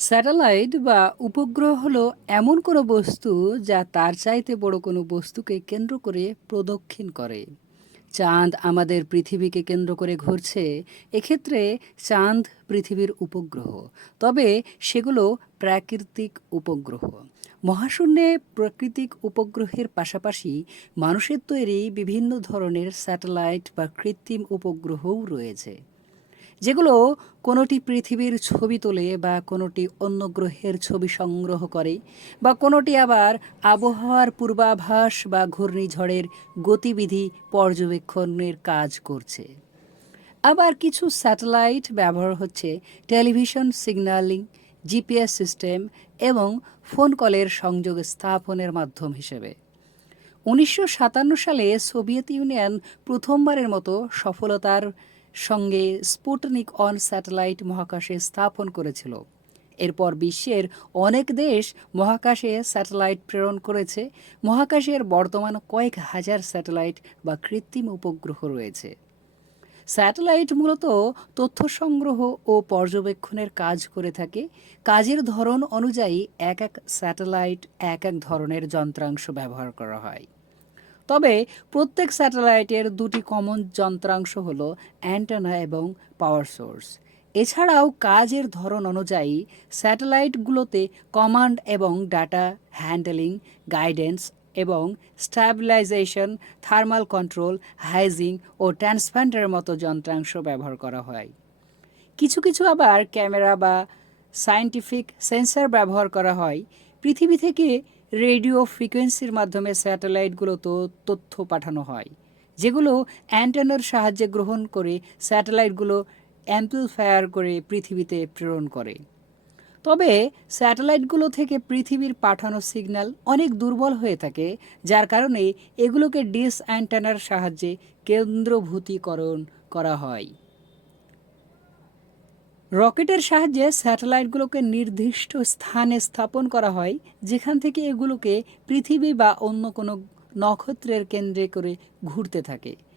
Satellite বা উপগ্রহ হলো এমন কোনো বস্তু যা তার চাইতে বড় কোনো বস্তুকে কেন্দ্র করে প্রদক্ষিণ করে। চাঁদ আমাদের পৃথিবীকে কেন্দ্র করে ঘুরছে। এক্ষেত্রে চাঁদ পৃথিবীর উপগ্রহ। তবে সেগুলো প্রাকৃতিক উপগ্রহ। মহাশূন্যে প্রাকৃতিক উপগ্রহের পাশাপাশি মানুষের তৈরি বিভিন্ন ধরনের স্যাটেলাইট বা কৃত্রিম উপগ্রহও রয়েছে, যেগুলো কোনোটি পৃথিবীর ছবি তোলে বা কোনোটি অন্য গ্রহের ছবি সংগ্রহ করে, বা কোনোটি আবার আবহাওয়ার পূর্বাভাস বা ঘূর্ণিঝড়ের গতিবিধি পর্যবেক্ষণের কাজ করছে। আবার কিছু স্যাটেলাইট ব্যবহার হচ্ছে টেলিভিশন সিগন্যালিং, জিপিএস সিস্টেম এবং ফোন কলের সংযোগ স্থাপনের মাধ্যম হিসেবে। ১৯৫৭ সালে সোভিয়েত ইউনিয়ন প্রথমবারের মতো সফলতার সঙ্গে স্পুটনিক-1 স্যাটেলাইট মহাকাশে স্থাপন করেছিল। এরপর বিশ্বের অনেক দেশ মহাকাশে স্যাটেলাইট প্রেরণ করেছে। মহাকাশের বর্তমান কয়েক হাজার স্যাটেলাইট বা কৃত্রিম উপগ্রহ রয়েছে। স্যাটেলাইট মূলত তথ্য সংগ্রহ ও পর্যবেক্ষণের কাজ করে থাকে। কাজের ধরন অনুযায়ী এক এক স্যাটেলাইট এক এক ধরনের যন্ত্রাংশ ব্যবহার করা হয়। তবে প্রত্যেক স্যাটেলাইটের দুটি কমন যন্ত্রাংশ হলো অ্যান্টেনা এবং পাওয়ার সোর্স। এছাড়াও কাজের ধরন অনুযায়ী স্যাটেলাইটগুলোতে কমান্ড এবং ডাটা হ্যান্ডলিং, গাইডেন্স এবং স্ট্যাবিলাইজেশন, থার্মাল কন্ট্রোল, হাইজিং ও ট্রান্সপন্ডারের মতো যন্ত্রাংশ ব্যবহার করা হয়। কিছু কিছু আবার ক্যামেরা বা সায়েন্টিফিক সেন্সর ব্যবহার করা হয়। পৃথিবী থেকে রেডিও ফ্রিকোয়েন্সির মাধ্যমে স্যাটেলাইটগুলোতে তথ্য পাঠানো হয়, যেগুলো অ্যান্টেনার সাহায্যে গ্রহণ করে স্যাটেলাইটগুলো অ্যাম্পলিফায়ার করে পৃথিবীতে প্রেরণ করে। তবে স্যাটেলাইটগুলো থেকে পৃথিবীর পাঠানো সিগন্যাল অনেক দুর্বল হয়ে থাকে, যার কারণে এগুলোকে ডিস অ্যান্টেনার সাহায্যে কেন্দ্রভূতিকরণ করা হয়। রকেটের সাহায্যে স্যাটেলাইটগুলোকে নির্দিষ্ট স্থানে স্থাপন করা হয়, যেখান থেকে এগুলোকে পৃথিবী বা অন্য কোনো নক্ষত্রের কেন্দ্রে করে ঘুরতে থাকে।